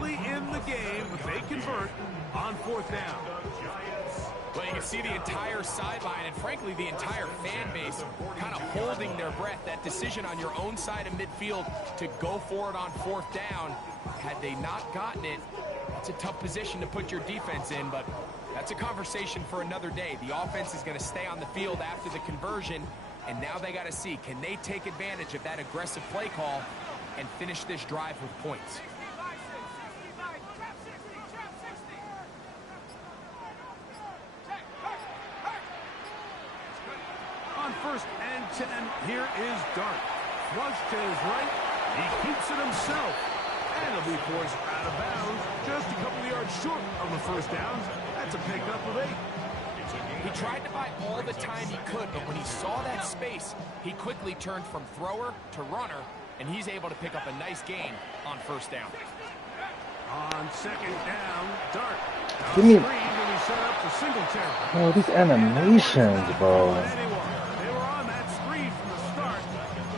In the game, if they convert on 4th down. Well, you can see the entire sideline and, frankly, the entire fan base kind of holding their breath. That decision on your own side of midfield to go for it on 4th down, had they not gotten it, it's a tough position to put your defense in, but that's a conversation for another day. The offense is going to stay on the field after the conversion, and now they got to see, can they take advantage of that aggressive play call and finish this drive with points? On 1st and 10, here is Dart. Flush to his right. He keeps it himself. And he'll be forced out of bounds just a couple of yards short of the 1st down. That's a pickup of 8. He tried to buy all the time he could, but when he saw that space, he quickly turned from thrower to runner, and he's able to pick up a nice gain on 1st down. On 2nd down, Dart. Give me... Set up to Singletary. Oh, these animations, bro. They were on that screen from the start,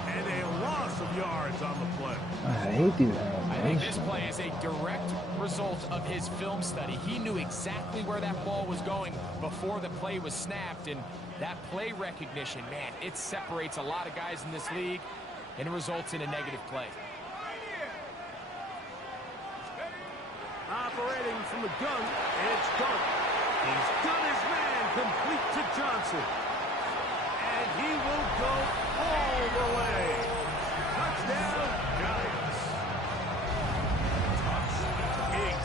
and a loss of yards on the play. I hate these I think animations. this play is a direct result of his film study. He knew exactly where that ball was going before the play was snapped, and that play recognition, man, it separates a lot of guys in this league, and it results in a negative play. Operating from the gun, it's Dart. He's got his man complete to Johnson. And he will go all the way. Touchdown, Giants.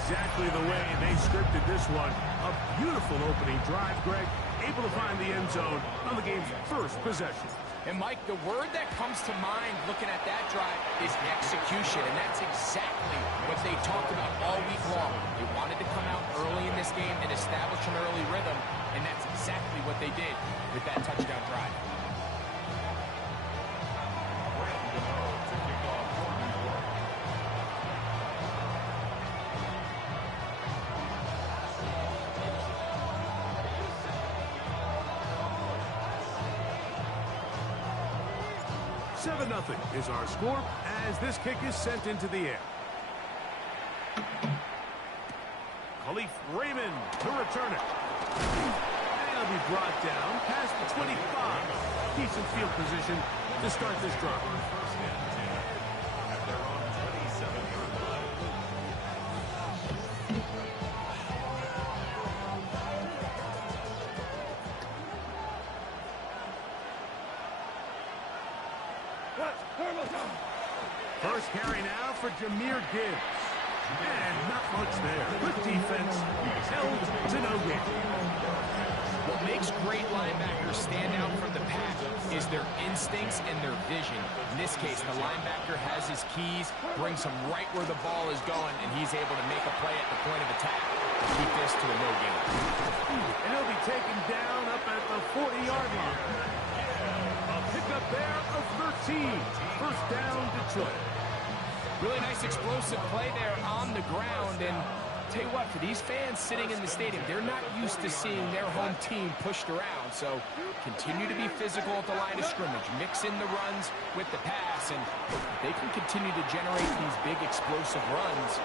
Exactly the way they scripted this one. A beautiful opening drive, Greg. Able to find the end zone on the game's first possession. And, Mike, the word that comes to mind looking at that drive is execution, and that's exactly what they talked about all week long. They wanted to come out early in this game and establish an early rhythm, and that's exactly what they did with that touchdown drive. Nothing is our score as this kick is sent into the air. Khalif Raymond to return it. And he'll be brought down past the 25. Decent field position to start this drive. First carry now for Jahmyr Gibbs. And not much there. Good defense. Held to no gain. What makes great linebackers stand out from the pack is their instincts and their vision. In this case, the linebacker has his keys, brings him right where the ball is going, and he's able to make a play at the point of attack to keep this to a no gain. And he'll be taken down up at the 40-yard line. A pickup there of 13. First down, Detroit. Really nice explosive play there on the ground, and tell you what, for these fans sitting in the stadium, they're not used to seeing their home team pushed around, so continue to be physical at the line of scrimmage, mix in the runs with the pass, and if they can continue to generate these big explosive runs,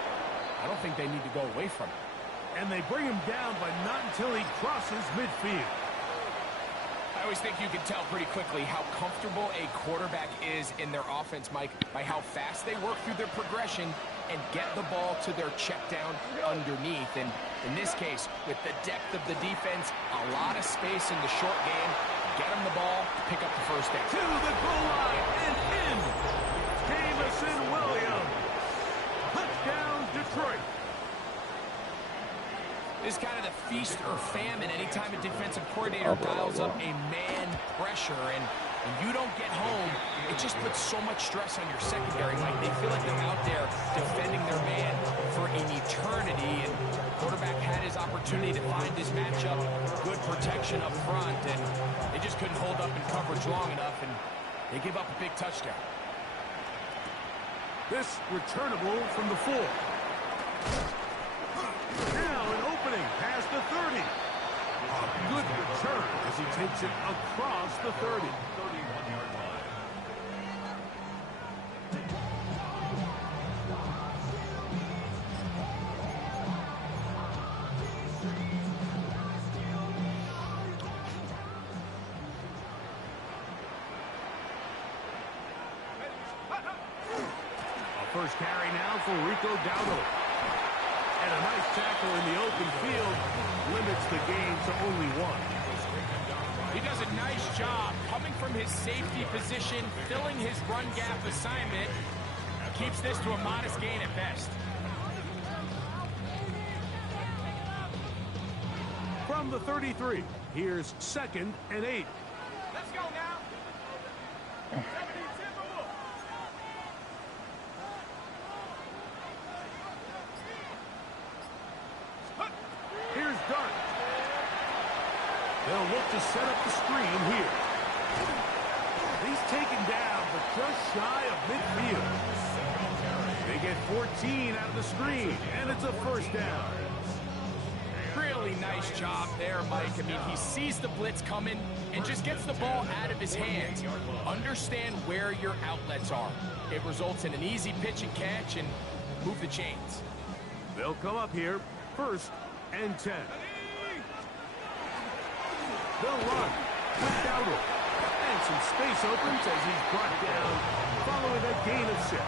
I don't think they need to go away from it. And they bring him down, but not until he crosses midfield. I always think you can tell pretty quickly how comfortable a quarterback is in their offense, Mike, by how fast they work through their progression and get the ball to their check down underneath. And in this case, with the depth of the defense, a lot of space in the short game, get them the ball, pick up the first down. To the goal line and in. Jamison Williams. Touchdown, Detroit. This is kind of the feast or famine anytime a defensive coordinator dials up a man pressure, and when you don't get home, it just puts so much stress on your secondary. Like, they feel like they're out there defending their man for an eternity, and the quarterback had his opportunity to find his matchup, good protection up front, and they just couldn't hold up in coverage long enough, and they give up a big touchdown. This returnable from the 4. Now an opening past the 30. A good return as he takes it across the 30. 31-yard line. first carry now for Rico Dowdle. And a nice tackle in the open field limits the gain to only one. He does a nice job coming from his safety position, filling his run gap assignment. Keeps this to a modest gain at best. From the 33, here's 2nd and 8. Let's go now. Here's Dart. They'll look to set up the screen here. He's taken down, but just shy of midfield. They get 14 out of the screen, and it's a first down. Really nice job there, Mike. I mean, he sees the blitz coming and just gets the ball out of his hands. Understand where your outlets are. It results in an easy pitch and catch and move the chains. They'll come up here, 1st and 10. They'll run with Dowdle. And some space opens as he's brought down following a gain of 6.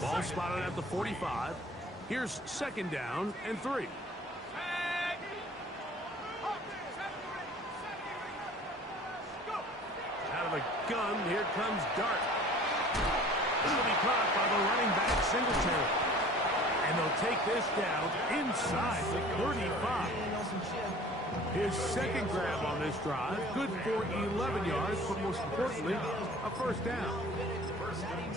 Ball spotted at the 45. Here's 2nd down and 3. Out of the gun, here comes Dart. This will be caught by the running back Singletary. And they'll take this down inside the 35. His 2nd grab on this drive, good for 11 yards, but most importantly, a first down.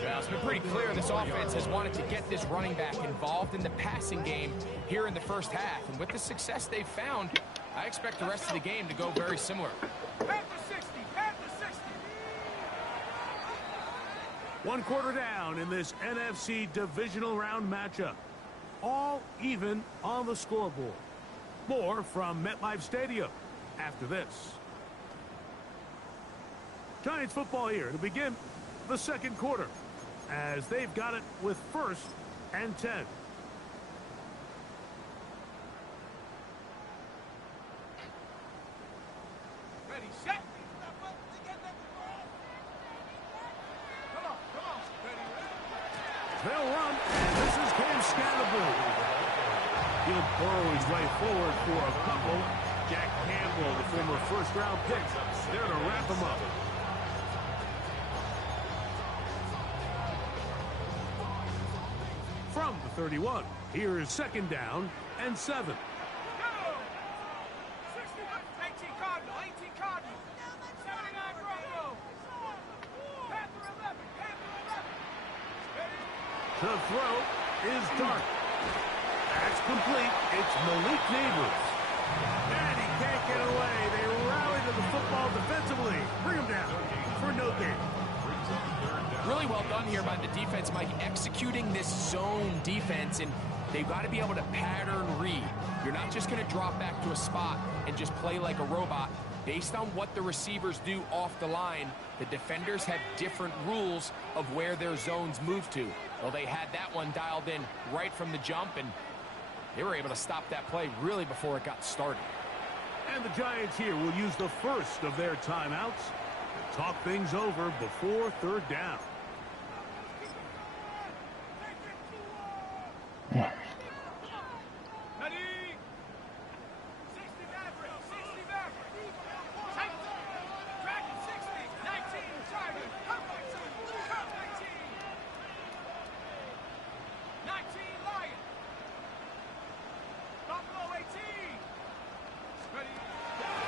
Well, it's been pretty clear this offense has wanted to get this running back involved in the passing game here in the first half. And with the success they've found, I expect the rest of the game to go very similar. Panther 60, Panther 60. 1 quarter down in this NFC divisional round matchup. All even on the scoreboard. More from MetLife Stadium after this. Giants football here to begin the 2nd quarter as they've got it with 1st and 10. Ready, set. They'll run, and this is Cam Scannable. He'll burrow his way forward for a couple. Jack Campbell, the former first-round pick, there to wrap him up. From the 31, here is 2nd down and 7. 18 Cardinal, 18 Cardinal. 79 Bronco. Panther 11, Panther 11. The throw is Dart. That's complete. It's Malik Neighbors. And he can't get away. They rally to the football defensively. Bring him down for no gain. Really well done here by the defense, Mike, executing this zone defense, and they've got to be able to pattern read. You're not just going to drop back to a spot and just play like a robot. Based on what the receivers do off the line, the defenders have different rules of where their zones move to. Well, they had that one dialed in right from the jump, and they were able to stop that play really before it got started. And the Giants here will use the first of their timeouts. Talk things over before 3rd down.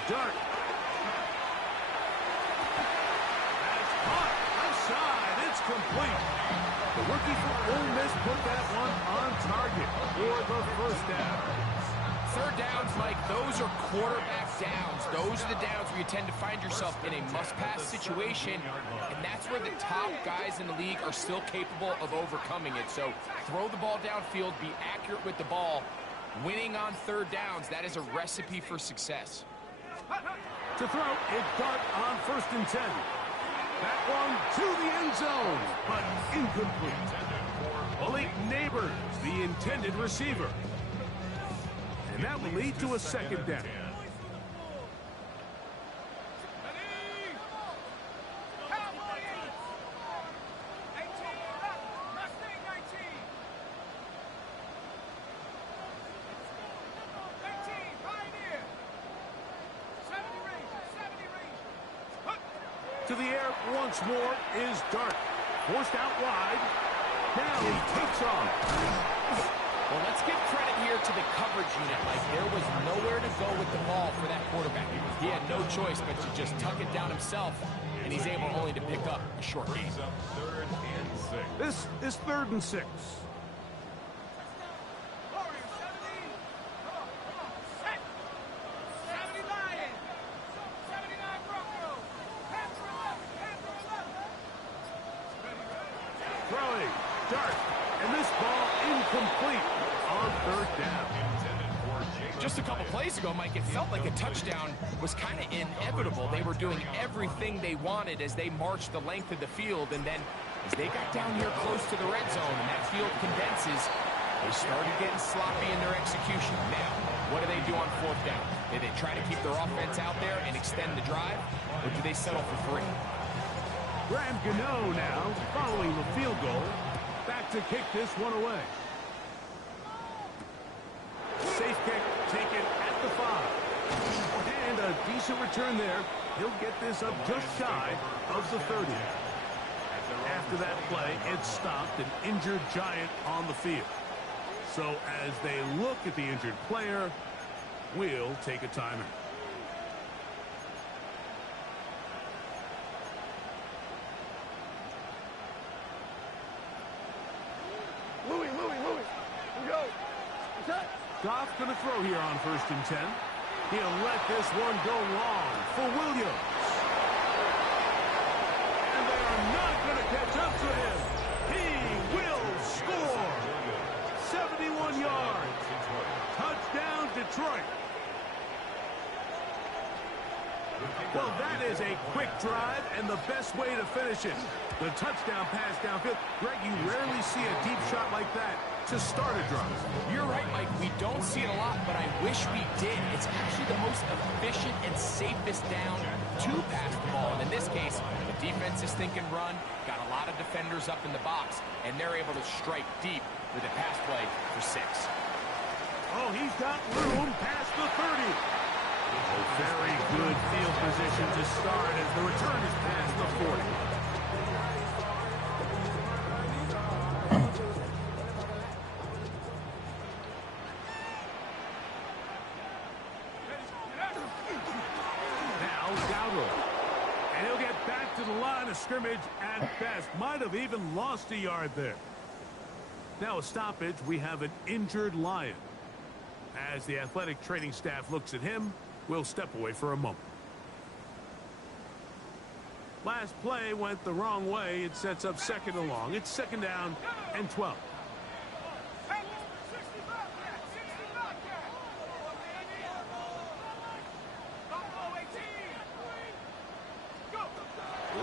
Dart. That's caught. Outside. It's complete. The rookie from Ole Miss put that one on target for the first down. 3rd downs, Mike, those are quarterback downs. Those are the downs where you tend to find yourself in a must-pass situation, and that's where the top guys in the league are still capable of overcoming it. So throw the ball downfield, be accurate with the ball. Winning on 3rd downs, that is a recipe for success. To throw, it's Dart on 1st and 10. That one to the end zone, but incomplete. Malik Neighbors, the intended receiver. And that will lead to a 2nd down. to the air once more is Dart. Forced out wide. Now he takes off. Well, let's give credit here to the coverage unit. Like, there was nowhere to go with the ball for that quarterback. He had no choice but to just tuck it down himself, and he's able only to pick up a short gain. This is 3rd and 6. Throwing, Dart, and this ball incomplete on 3rd down. Just a couple plays ago, Mike, it felt like a touchdown was kind of inevitable. They were doing everything they wanted as they marched the length of the field, and then as they got down here close to the red zone and that field condenses, they started getting sloppy in their execution. Now, what do they do on 4th down? Do they try to keep their offense out there and extend the drive, or do they settle for 3? Graham Gano now following the field goal. Back to kick this one away. Safe kick taken at the 5. And a decent return there. He'll get this up just shy of the 30. After that play, it stopped an injured Giant on the field. So as they look at the injured player, we'll take a timeout. Louis, go. Goff going to throw here on 1st and 10. He'll let this one go long for Williams. And they are not going to catch up to him. He will score. 71 yards. Touchdown, Detroit. Well, that is a quick drive and the best way to finish it. The touchdown pass downfield. Greg, you rarely see a deep shot like that to start a drive. You're right, Mike. We don't see it a lot, but I wish we did. It's actually the most efficient and safest down to pass the ball. And in this case, the defense is thinking run, got a lot of defenders up in the box, and they're able to strike deep with a pass play for 6. Oh, he's got room past the 30. Very good field position to start as the return is past the 40. Now Dowdle. And he'll get back to the line of scrimmage at best. Might have even lost a yard there. Now a stoppage. We have an injured Lion. As the athletic training staff looks at him, we'll step away for a moment. Last play went the wrong way. It sets up 2nd and long. It's 2nd down and 12.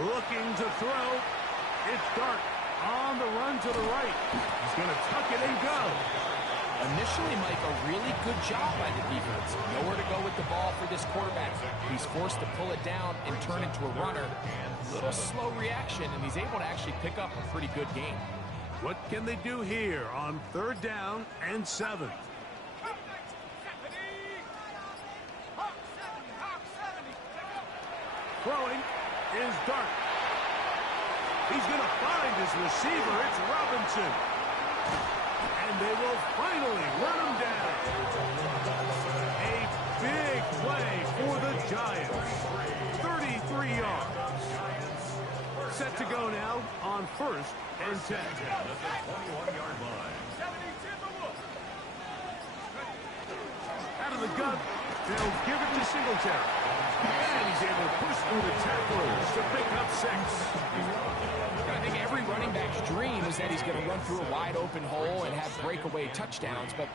Looking to throw. It's Dart on the run to the right. He's going to tuck it and go. Initially, Mike, a really good job by the defense. Nowhere to go with the ball for this quarterback. He's forced to pull it down and turn into a runner. A little slow reaction, and he's able to actually pick up a pretty good gain. What can they do here on 3rd down and 7? Throwing is Dart. He's going to find his receiver. It's Robinson. And they will finally run him down. A big play for the Giants. 33 yards. Set to go now on 1st and 10. Out of the gun, they'll give it to Singletary. And he's able to push through the tacklers to pick up 6. I think every running back's dream is that he's going to run through a wide open hole and have breakaway touchdowns, but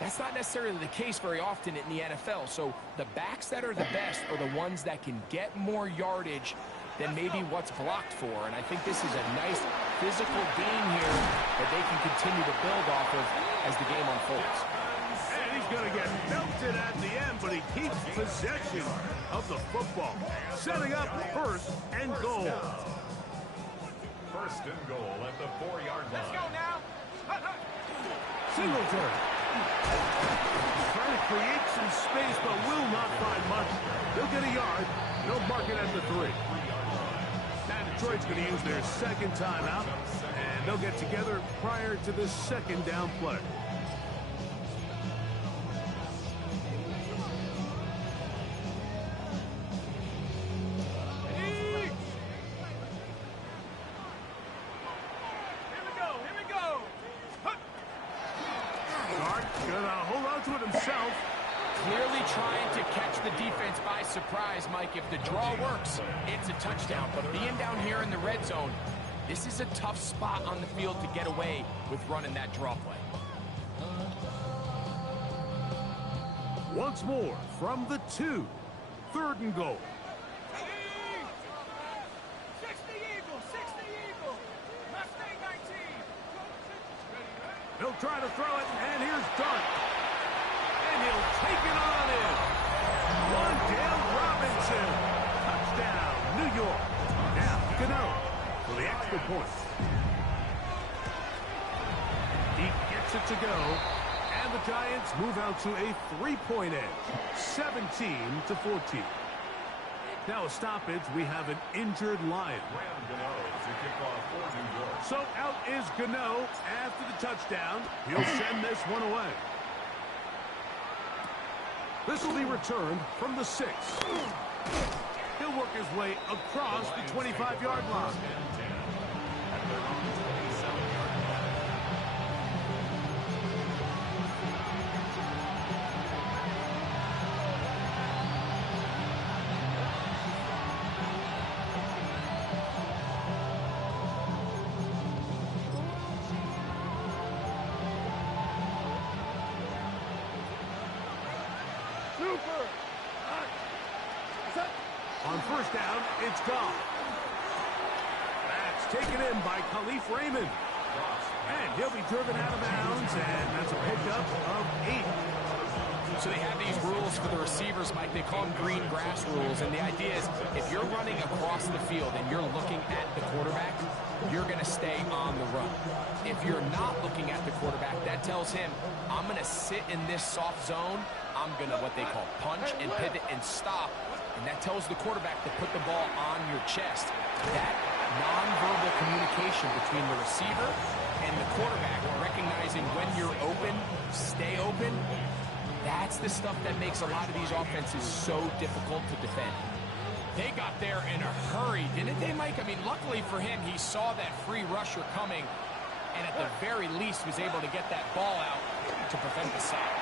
that's not necessarily the case very often in the NFL. So the backs that are the best are the ones that can get more yardage than maybe what's blocked for. And I think this is a nice physical game here that they can continue to build off of as the game unfolds. And he's going to get belted at the end, but he keeps possession of the football. Setting up 1st and goal. 1st and goal at the 4-yard line. Let's go now. Singletary. Trying to create some space, but will not find much. He'll get a yard. They'll mark it at the 3. Detroit's going to use their second timeout, and they'll get together prior to the second down play. Clearly trying to catch the defense by surprise, Mike. If the draw works, it's a touchdown. But being down here in the red zone, this is a tough spot on the field to get away with running that draw play. Once more from the 2. 3rd and goal. 60 Eagle, 60 Eagle. Mustang 19. He'll try to throw it, and here's Dart. And he'll take it on in. Wandale Robinson. Touchdown, New York. Now, Gano for the extra point. He gets it to go. And the Giants move out to a 3-point edge. 17-14. Now a stoppage. We have an injured Lion. So out is Gano after the touchdown. He'll send this one away. This will be returned from the 6. He'll work his way across the 25-yard line. On first down, it's gone. That's taken in by Khalif Raymond. And he'll be driven out of bounds, and that's a pickup of 8. So they have these rules for the receivers, Mike. They call them green grass rules. And the idea is if you're running across the field and you're looking at the quarterback, you're going to stay on the run. If you're not looking at the quarterback, that tells him, I'm going to sit in this soft zone. I'm going to what they call punch and pivot and stop. And that tells the quarterback to put the ball on your chest. That nonverbal communication between the receiver and the quarterback, recognizing when you're open, stay open, that's the stuff that makes a lot of these offenses so difficult to defend. They got there in a hurry, didn't they, Mike? I mean, luckily for him, he saw that free rusher coming, and at the very least was able to get that ball out to prevent the sack.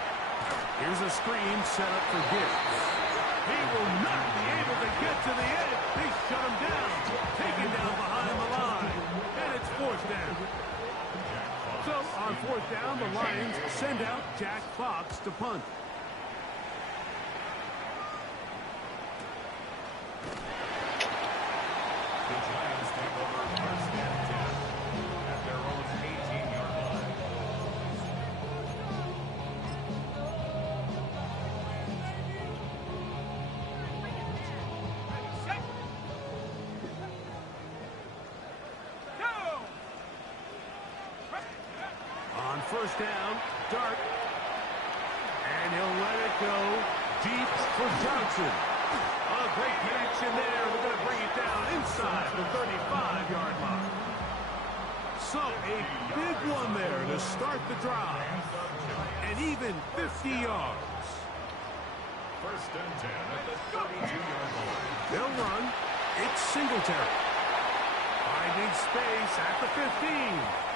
Here's a screen set up for Gibbs. He will not be able to get to the edge. They shut him down. Taken down behind the line. And it's 4th down. So on 4th down, the Lions send out Jack Fox to punt. The Giants take over 1st and 10 at their own 18-yard line. On first down, Dart. And he'll let it go deep for Johnson. A great connection there. We're going to bring it down inside the 35-yard line. So a big one there to start the drive. And even 50 yards. 1st and 10 at the 32-yard line. They'll run. It's Singletary. Finding space at the 15.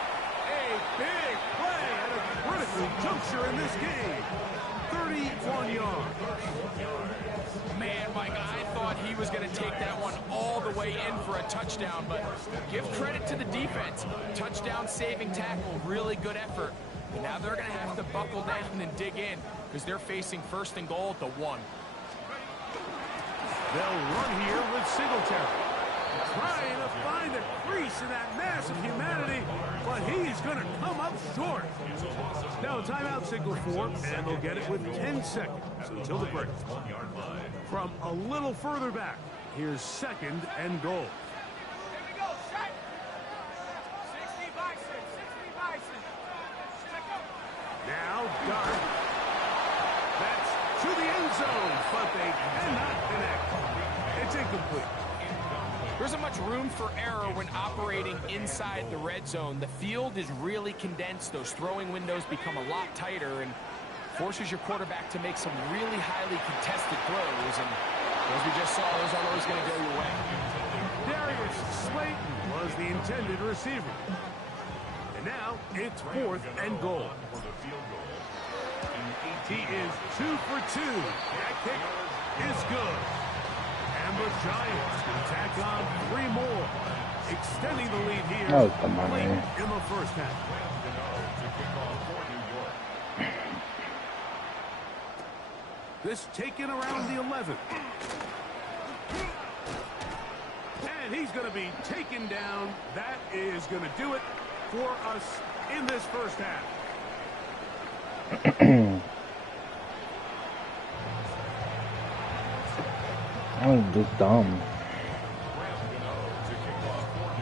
A big play at a critical juncture in this game. 31 yards. Man, Mike, I thought he was going to take that one all the way in for a touchdown, but give credit to the defense. Touchdown saving tackle, really good effort. But now they're going to have to buckle down and dig in because they're facing 1st and goal at the 1. They'll run here with Singletary. Trying to find a crease in that mass of humanity, but he's going to come up short. Now a timeout signal for, and they'll get it with 10 seconds until the break. From a little further back, here's 2nd and goal. Here we go, shot. 60 Bison, 60 Bison. Now Dart. That's to the end zone, but they cannot connect. It's incomplete. There isn't much room for error when operating inside the red zone. The field is really condensed. Those throwing windows become a lot tighter and forces your quarterback to make some really highly contested throws. And as we just saw, those aren't always going to go your way. Darius Slayton was the intended receiver. And now it's 4th and goal. He is 2 for 2. That kick is good. And the Giants can tack on 3 more, extending the lead here Oh, come on, late man. in the first half. This taken around the 11th. And he's going to be taken down. That is going to do it for us in this first half. That was just dumb.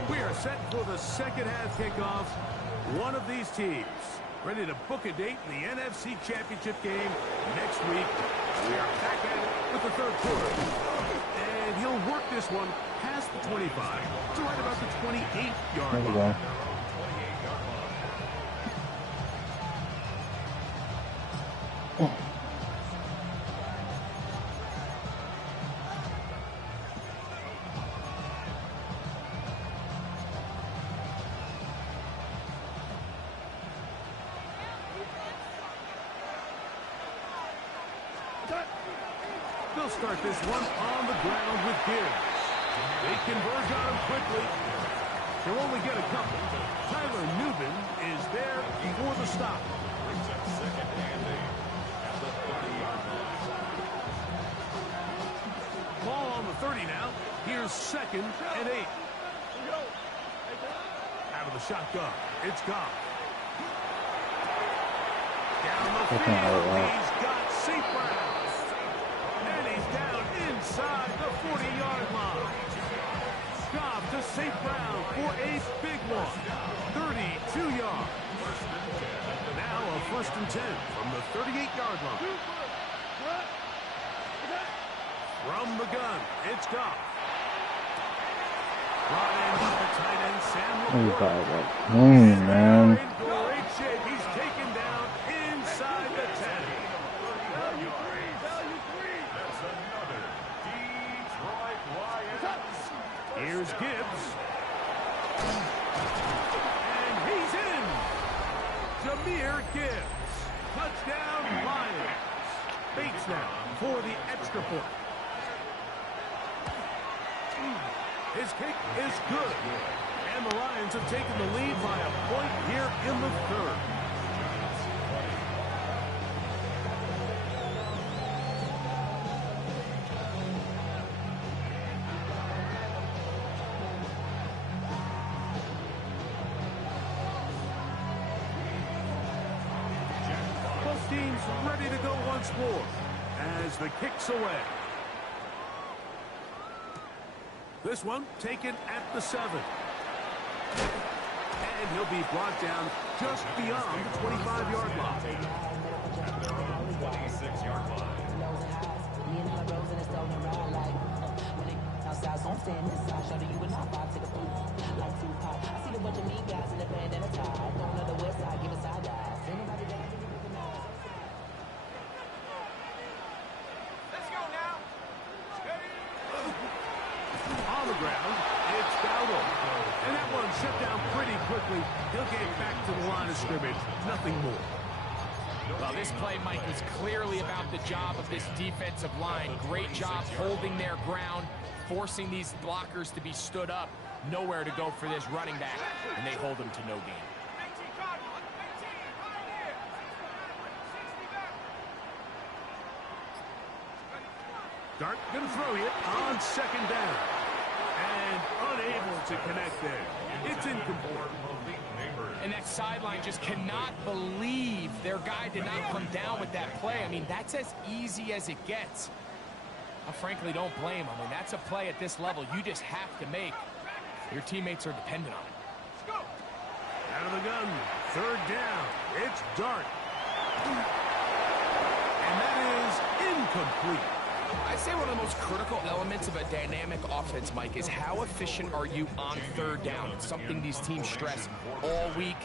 We are set for the second half kickoff. One of these teams ready to book a date in the NFC Championship game next week. We are back at it with the third quarter. And he'll work this one past the 25 to right about the 28-yard There we line. go. They'll start this one on the ground with Gibbs. They converge on him quickly. He'll only get a couple. Tyler Nubin is there for the stop. Ball on the 30 now. Here's 2nd and 8. Out of the shotgun. It's Goff. Down the That's not how it field. works. He's got St. Brown. And he's down inside the 40-yard line. Goff to St. Brown for a big one. 32 yards. Now a 1st and 10 from the 38-yard line. From the gun, it's Goff. Brought in by the tight end, Sam He's LaPorta. got like, man. In great shape. He's taken down inside the 10. Here's Gibbs. And he's in. Jahmyr Gibbs. Touchdown, Lions. Bates now for the extra point. His kick is good. And the Lions have taken the lead by a point here in the third. Both teams ready to go once more as the kick's away. This one taken at the 7. And he'll be brought down just beyond the 25-yard line. 26-yard line. Let's go now. On the ground, it's Dowdle. And that one shut down pretty quickly. He'll get back to the line of scrimmage. Nothing more. Well, this play, Mike, was clearly about the job of this defensive line. Great job holding their ground, forcing these blockers to be stood up. Nowhere to go for this running back, and they hold him to no gain. 18 Cardinals. 18. Right here. 60 back. Dart going to throw it on 2nd down. And unable to connect there. It's incomplete. And that sideline just cannot believe their guy did not come down with that play. I mean, that's as easy as it gets. I frankly don't blame him. I mean, that's a play at this level you just have to make. Your teammates are dependent on it. Out of the gun. 3rd down. It's Dart. And that is incomplete. I'd say one of the most critical elements of a dynamic offense, Mike, is how efficient are you on third down? It's something these teams stress all week.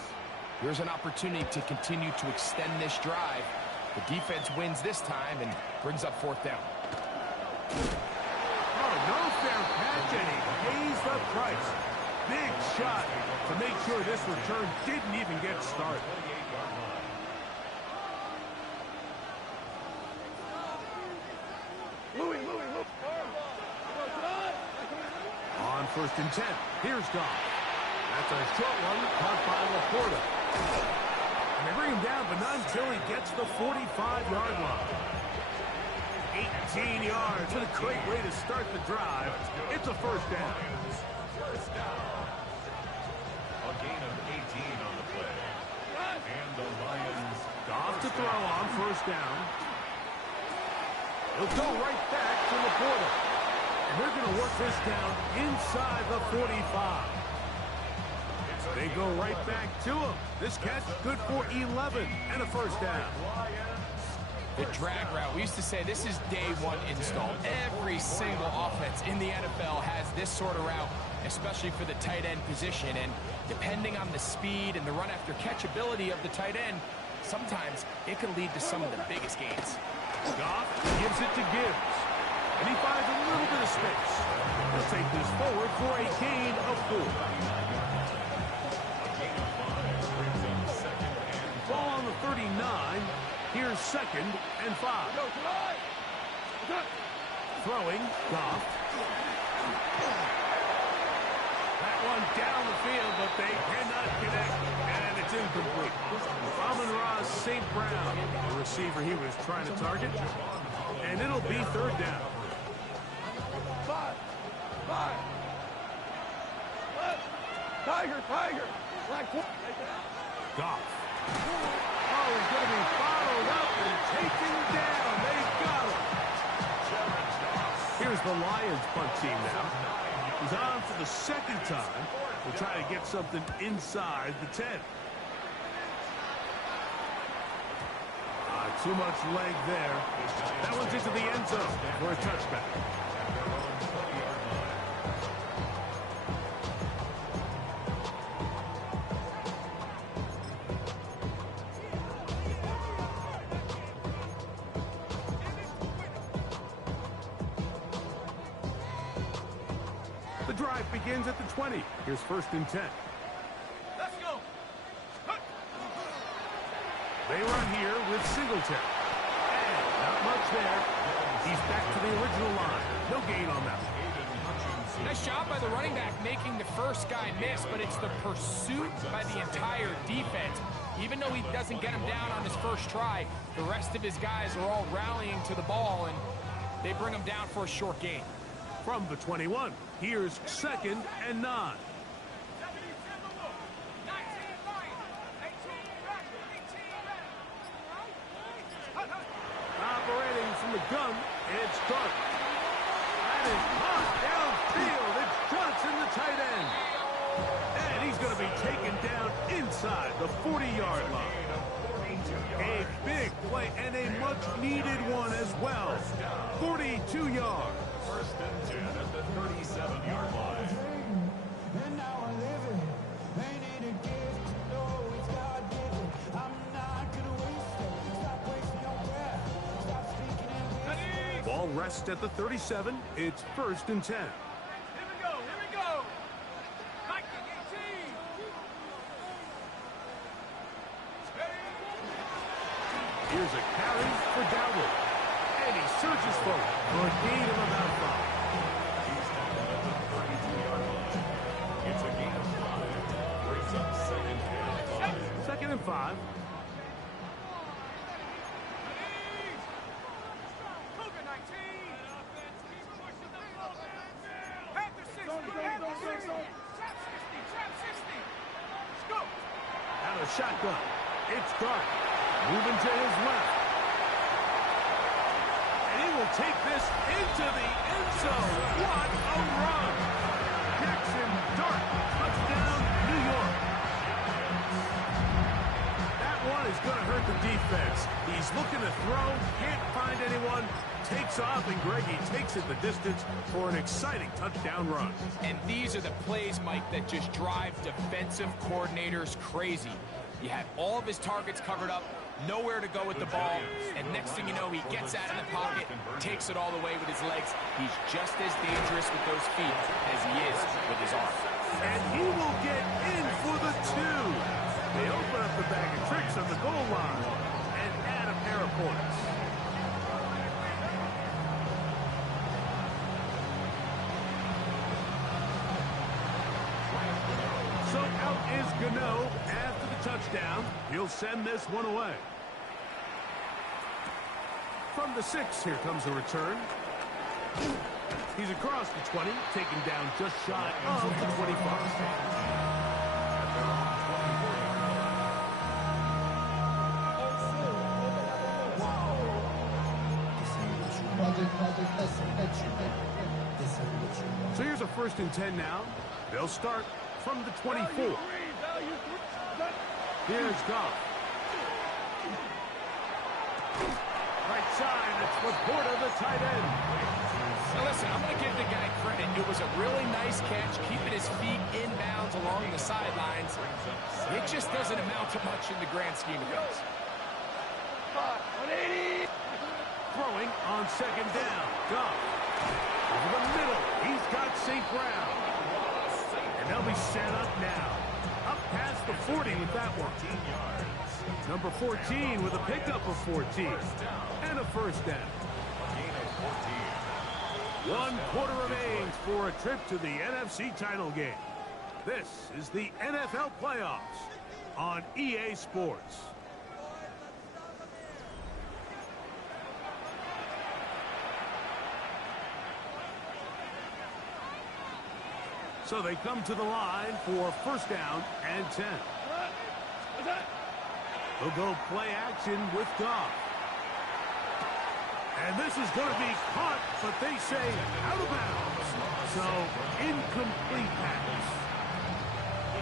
Here's an opportunity to continue to extend this drive. The defense wins this time and brings up fourth down. Oh, no fair catch, and he pays the price. Big shot to make sure this return didn't even get started. On 1st and 10, here's Goff. That's a short one, caught by Laporta. And they bring him down, but not until he gets the 45-yard line. 18 yards. What a great way to start the drive. It's a first down. A gain of 18 on the play. And the Lions Goff to throw on 1st down. He'll go right back to Laporta. And they're going to work this down inside the 45. They go right back to him. This catch good for 11 and a first down. The drag route, we used to say this is day one install. Every single offense in the NFL has this sort of route, especially for the tight end position. And depending on the speed and the run after catch ability of the tight end, sometimes it can lead to some of the biggest gains. Goff gives it to Gibbs. And he finds a little bit of space. He'll take this forward for a gain of 4. Ball on the 39. Here's 2nd and 5. Throwing, Goff. That one down the field, but they cannot connect, and it's incomplete. Amon-Ra St. Brown, the receiver he was trying to target, and it'll be 3rd down. Tiger. Goff. Oh, he's going to be followed up and taken down. They got him. Here's the Lions punt team now. He's on for the 2nd time. We'll try to get something inside the 10. Too much leg there. That one's into the end zone for a touchback. The drive begins at the 20. Here's 1st and 10. Let's go. They run here with Singletary. And not much there. He's back to the original line. No gain on that one. Nice job by the running back making the first guy miss, but it's the pursuit by the entire defense. Even though he doesn't get him down on his first try, the rest of his guys are all rallying to the ball, and they bring him down for a short gain. From the 21, here's 2nd and 9. Operating from the gun, it's Dark. That is hot downfield. It's Johnson, the tight end. And he's going to be taken down inside the 40-yard line. A big play and a much-needed one as well. 42 yards. 1st and 10 at the 37-yard line. And now I live it. Ain't it a gift? No, it's God-given. I'm not gonna waste it. Stop wasting your breath. Stop speaking in Ball rests at the 37. It's 1st and 10. Here we go. Nike 18. Here's a carry for Dowdle. And he surges forward for a gain of about 5. He's down at the 32-yard line. It's a gain of 5. Brings up 2nd and 5. 2nd and 5. Cougar 19. Panther 60. Panther 60. Trap 60. Let's go. Out of shotgun. It's Dark. Moving to his left. And he will take this into the end zone. What a run. Jackson Dart. Touchdown, New York. That one is going to hurt the defense. He's looking to throw. Can't find anyone. takes off, and Greggy takes it the distance for an exciting touchdown run. And these are the plays, Mike, that just drive defensive coordinators crazy. You had all of his targets covered up, nowhere to go with the ball, and next thing you know, he gets out of the pocket, takes it all the way with his legs. He's just as dangerous with those feet as he is with his arm. And he will get in for the 2. They open up the bag of tricks on the goal line and add a pair of points. So out is Gano after the touchdown. He'll send this one away. From the 6, here comes the return. He's across the 20, taken down just shy of the 25. So here's a 1st and 10 now. They'll start from the 24. Here's Goff. Right side, it's Laporta, the tight end. Now listen, I'm going to give the guy credit. It was a really nice catch, keeping his feet inbounds along the sidelines. It just doesn't amount to much in the grand scheme of things. 180. Throwing on 2nd down. Goff. Over the middle. He's got St. Brown. And they'll be set up now. Up past the 40 with that one. Number 14 with a pickup of 14. And a 1st down. 1/4 remains for a trip to the NFC title game. This is the NFL playoffs on EA Sports. So they come to the line for 1st down and 10. They'll go play action with Goff. And this is going to be caught, but they say out of bounds. So incomplete pass.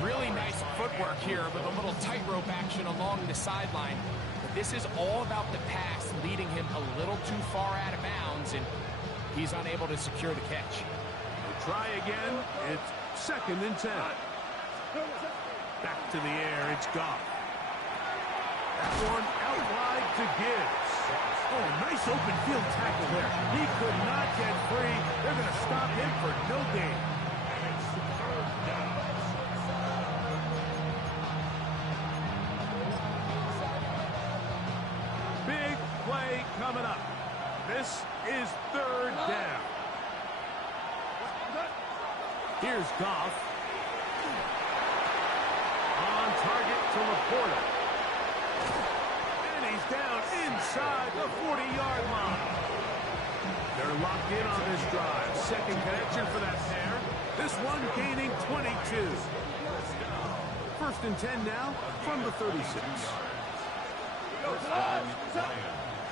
Really nice footwork here with a little tightrope action along the sideline. But this is all about the pass, leading him a little too far out of bounds, and he's unable to secure the catch. We'll try again. It's 2nd and 10. Back to the air. It's Goff. That one out wide to Gibbs. Oh, nice open field tackle there. He could not get free. They're going to stop him for no gain. Big play coming up. This is 3rd down. Here's Goff. On target to Laporta. And he's down inside the 40-yard line. They're locked in on this drive. 2nd connection for that pair. This one gaining 22. 1st and 10 now from the 36.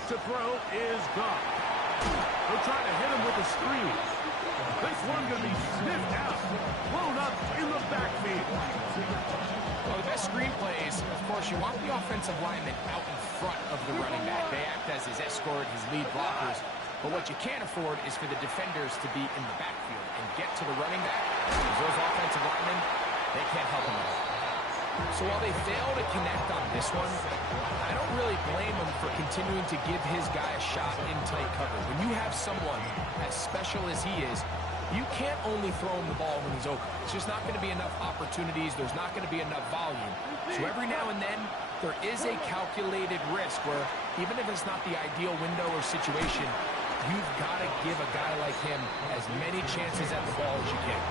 To throw is Goff. They'll try to hit him with a screen. This one going to be sniffed out, blown up in the backfield. Well, the best screen plays, of course, you want the offensive lineman out in front of the running back. They act as his escort, his lead blockers. But what you can't afford is for the defenders to be in the backfield and get to the running back. Those offensive linemen, they can't help him out. So while they fail to connect on this one, I don't really blame him for continuing to give his guy a shot in tight cover. When you have someone as special as he is, you can't only throw him the ball when he's open. It's just not going to be enough opportunities. There's not going to be enough volume. So every now and then, there is a calculated risk where even if it's not the ideal window or situation, you've got to give a guy like him as many chances at the ball as you can.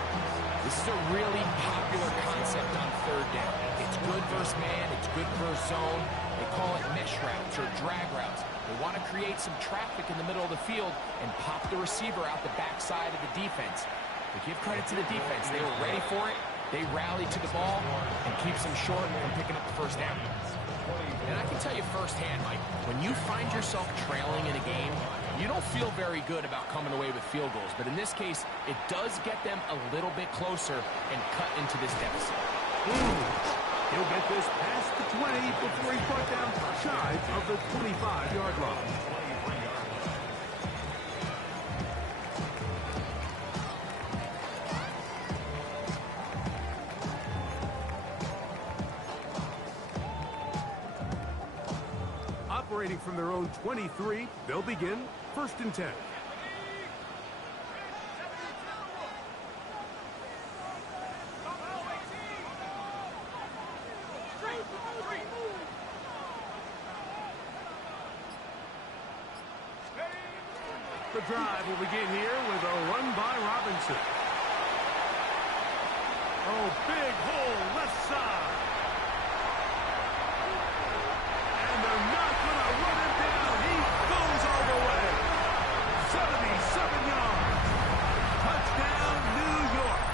This is a really popular concept on 3rd down. It's good versus man. It's good versus zone. They call it mesh routes or drag routes. They want to create some traffic in the middle of the field and pop the receiver out the backside of the defense. But give credit to the defense. They were ready for it. They rallied to the ball and keeps them short from picking up the 1st down. And I can tell you firsthand, Mike, when you find yourself trailing in a game, you don't feel very good about coming away with field goals. But in this case, it does get them a little bit closer and cut into this deficit. He'll get this past the 20 before he's brought down shy of the 25-yard line. operating from their own 23. They'll begin 1st and 10. The drive will begin here with a run by Robinson. Oh, big hole left side. And they're not going to run him down. He goes all the way. 77 yards. Touchdown, New York.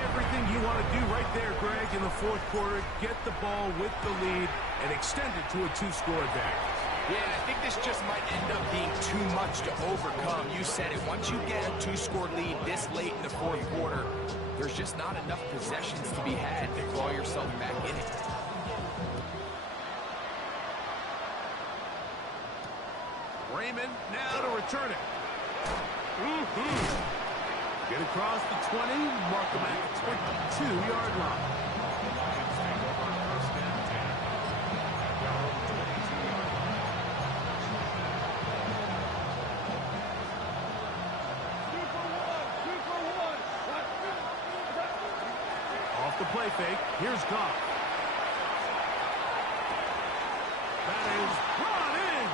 Everything you want to do right there, Greg, in the 4th quarter. Get the ball with the lead and extend it to a 2-score advantage. Yeah, I think this just might end up being too much to overcome. You said it. Once you get a 2-score lead this late in the 4th quarter, there's just not enough possessions to be had to claw yourself back in it. Raymond now to return it. Get across the 20, mark him at the 22-yard line. The play fake. Here's Goff. That is brought in.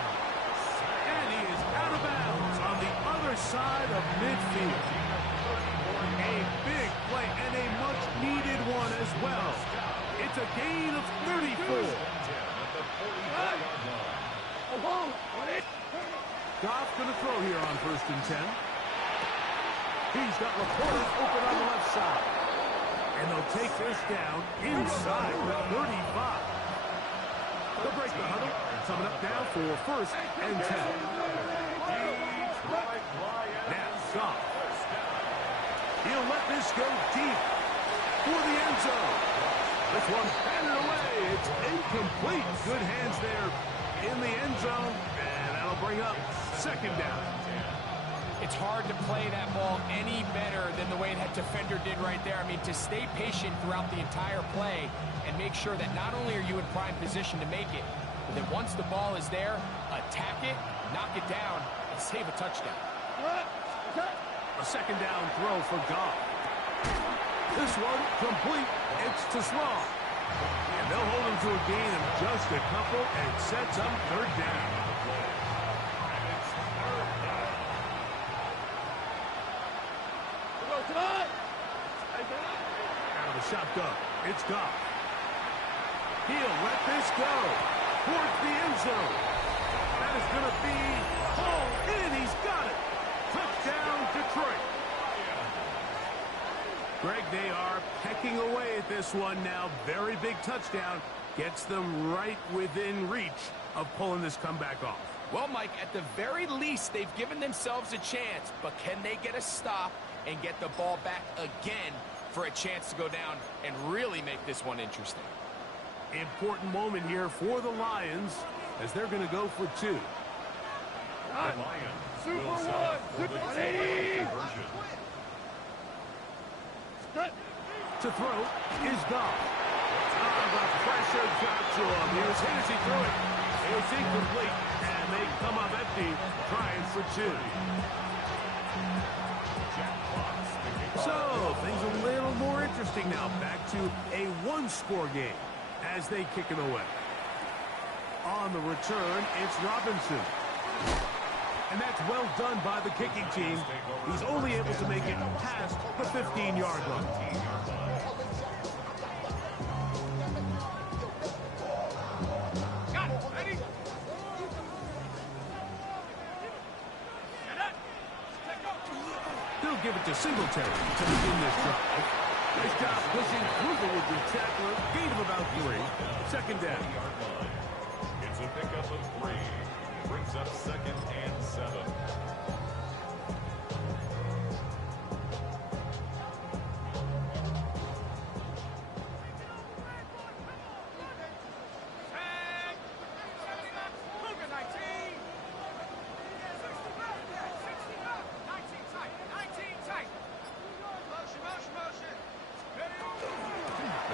And he is out of bounds on the other side of midfield. A big play and a much-needed one as well. It's a gain of 34. Goff going to throw here on 1st and 10. He's got Laporta open on the left side. And they'll take this down inside the 35. They'll break the huddle. Coming up now for 1st and 10. Now, Goff. He'll let this go deep for the end zone. This one batted away. It's incomplete. Good hands there in the end zone. And that'll bring up 2nd down. It's hard to play that ball any better than the way that defender did right there. I mean, to stay patient throughout the entire play and make sure that not only are you in prime position to make it, but that once the ball is there, attack it, knock it down, and save a touchdown. A 2nd down throw for Goff. This one complete. It's to Slaw. And they'll hold him to a gain of just a couple and sets up 3rd down. Out of the shotgun, it's Goff. He'll let this go towards the end zone. That is going to be hauled in. He's got it. Touchdown, Detroit. Greg, they are pecking away at this one now. Very big touchdown. Gets them right within reach of pulling this comeback off. Well, Mike, at the very least, they've given themselves a chance, but can they get a stop and get the ball back again for a chance to go down and really make this one interesting? Important moment here for the Lions as they're going to go for 2. The Lions will settle for the two-point conversion. To throw is Goff. The pressure got to him. He was hit as he threw it. It's incomplete, and they come up empty, trying for 2. So, things a little more interesting now. Back to a 1-score game as they kick it away. On the return, it's Robinson. And that's well done by the kicking team. He's only able to make it past the 15-yard line. Got it. Ready? They'll give it to Singletary to begin this drive. Nice job pushing through the would-be tackler. Gain of about 3. 2nd down. It's a pickup of 3. Brings up 2nd and 7.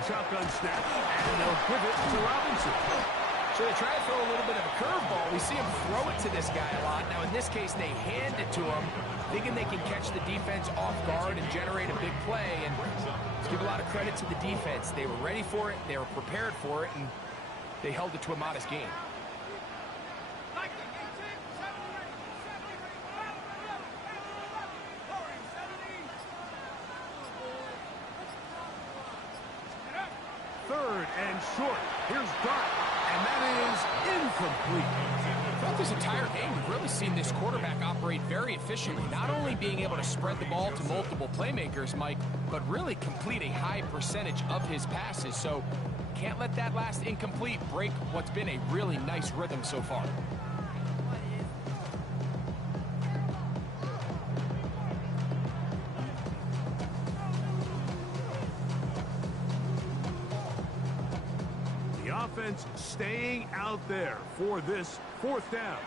A shotgun snap, and they'll give it to Robinson. So they try to throw a little bit of a curveball. We see him throw it to this guy a lot. Now, in this case, they hand it to him, thinking they can catch the defense off guard and generate a big play. And let's give a lot of credit to the defense. They were ready for it, they were prepared for it, and they held it to a modest gain. Third and short. Here's Dart, and that is incomplete. Throughout this entire game, we've really seen this quarterback operate very efficiently, not only being able to spread the ball to multiple playmakers, Mike, but really complete a high percentage of his passes. So can't let that last incomplete break what's been a really nice rhythm so far. The offense staying out there for this fourth down.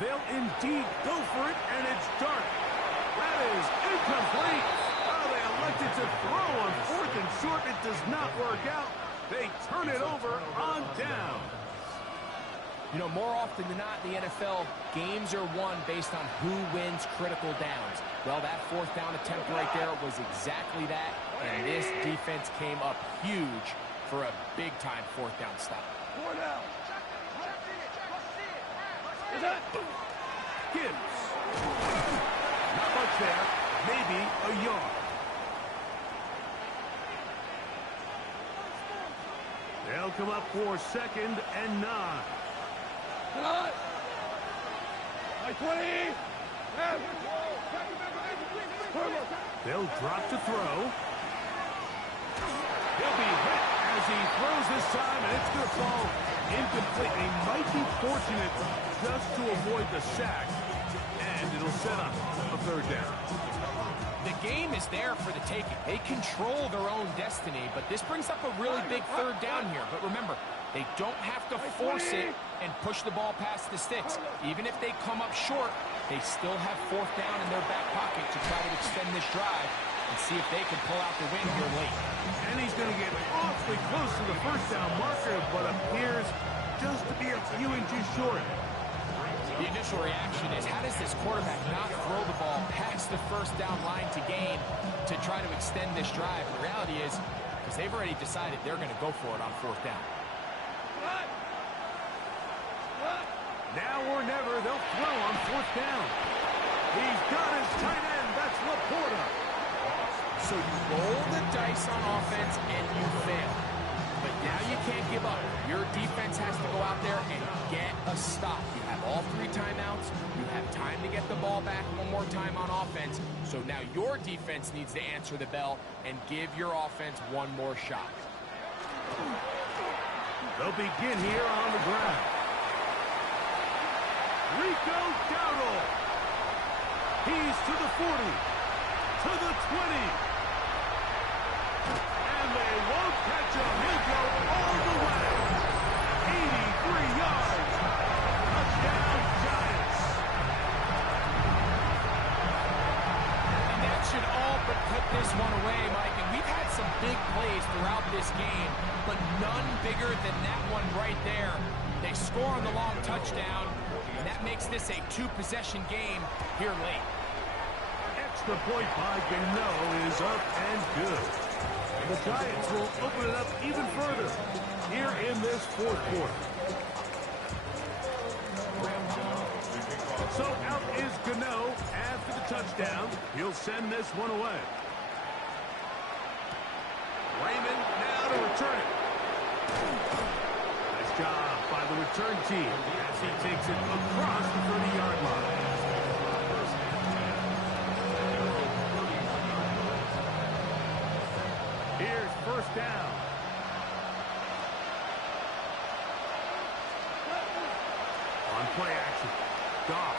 They'll indeed go for it, and it's Dart. That is incomplete. Oh, they elected to throw on fourth and short. It does not work out. They turn it over on down. You know, more often than not in the NFL, games are won based on who wins critical downs. Well, that fourth down attempt right there was exactly that, and this defense came up huge for a big-time fourth down stop. Gibbs. Not much there. Maybe a yard. They'll come up for 2nd and 9. They'll drop to throw. He'll be hit as he throws this time, and it's going to fall incomplete. They might be fortunate just to avoid the sack, and it'll set up a 3rd down. The game is there for the taking. They control their own destiny, but this brings up a really big 3rd down here. But remember, they don't have to force it and push the ball past the sticks. Even if they come up short, they still have 4th down in their back pocket to try to extend this drive and see if they can pull out the win here late. And he's going to get awfully close to the 1st down marker, but appears just to be a few inches short. The initial reaction is, how does this quarterback not throw the ball past the 1st down line to gain to try to extend this drive? The reality is, because they've already decided they're going to go for it on 4th down. Now or never, they'll throw on 4th down. He's got his tight end. That's Laporta. So you roll the dice on offense and you fail. But now you can't give up. Your defense has to go out there and get a stop. You have all 3 timeouts. You have time to get the ball back one more time on offense. So now your defense needs to answer the bell and give your offense one more shot. They'll begin here on the ground. Rico Dowdle. He's to the 40, to the 20. And they won't catch him. He'll go all the way. 83 yards. Touchdown, Giants. And that should all but put this one away, Mike. And we've had some big plays throughout this game, but none bigger than that one right there. They score on the long touchdown, and that makes this a 2-possession game here late. Extra point by Gano is up and good. The Giants will open it up even further here in this 4th quarter. So out is Gano after the touchdown. He'll send this one away. Raymond now to return it. Nice job by the return team as he takes it across the 30-yard line. Here's 1st down. On play action. Goff.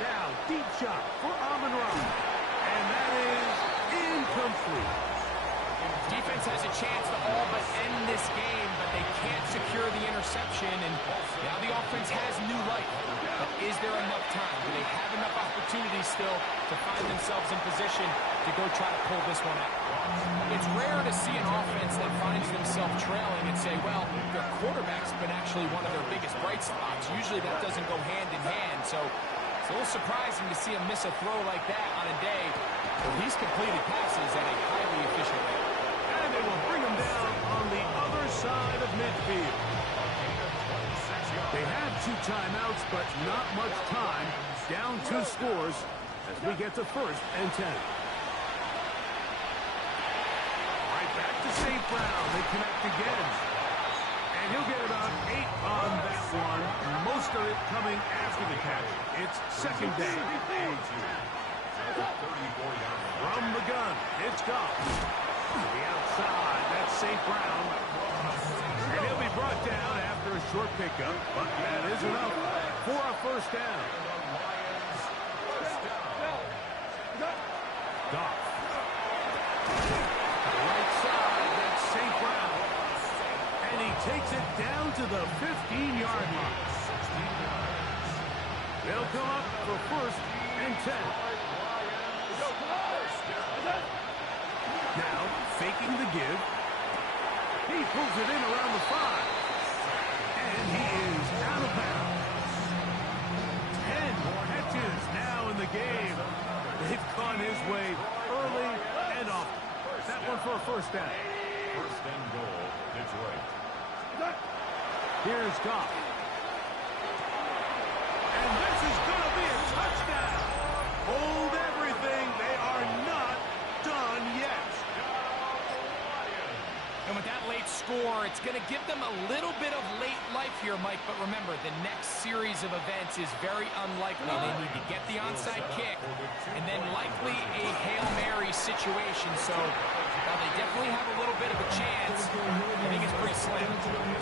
Now, deep shot for Amon-Ra. And that is incomplete. interception, and now the offense has new life. But is there enough time? Do they have enough opportunities still to find themselves in position to go try to pull this one out? It's rare to see an offense that finds themselves trailing and say, well, their quarterback's been actually one of their biggest bright spots. Usually that doesn't go hand in hand, so it's a little surprising to see him miss a throw like that on a day where he's completed passes at a highly efficient rate. And they will bring him down on the other side of midfield. They had 2 timeouts, but not much time. Down 2 scores as we get to 1st and 10. Right back to St. Brown. They connect again. And he'll get about 8 on that one. Most of it coming after the catch. It's 2nd down. From the gun, it's Goff. To the outside, that's St. Brown. And he'll be brought down after a short pickup, but that is enough for a 1st down. Goff. Right side, that's St. Brown. And he takes it down to the 15-yard line. They'll come up for 1st and 10. Now, faking the give. He pulls it in around the 5. And he is out of bounds. 10 catches now in the game. They've gone his way early and often. That one for a 1st down. 1st and goal, Detroit. Here's Goff. And this is going to be a touchdown. Hold everything. They are not done yet. And with that late score, it's going to give them a little bit of late life here, Mike. But remember, the next series of events is very unlikely. They need to get the onside kick and then likely a Hail Mary situation. So while they definitely have a little bit of a chance, I think it's pretty slim.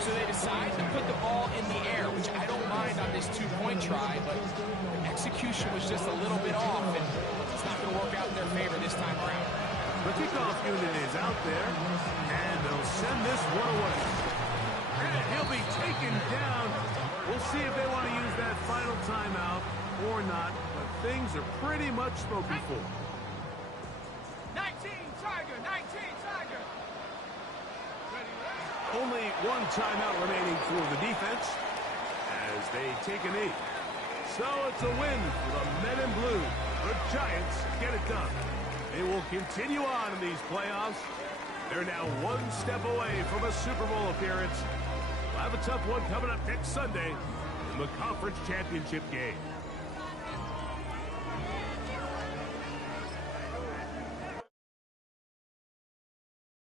So they decide to put the ball in the air, which I don't mind on this 2-point try, but the execution was just a little bit off, and it's not going to work out in their favor this time around. The kickoff unit is out there, and they'll send this one away. And he'll be taken down. We'll see if they want to use that final timeout or not, but things are pretty much spoken for. 19 Tiger, 19 Tiger. Only 1 timeout remaining for the defense as they take a knee. So it's a win for the Men in Blue. The Giants get it done. They will continue on in these playoffs. They're now 1 step away from a Super Bowl appearance. We'll have a tough one coming up next Sunday in the conference championship game.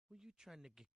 Were you trying to get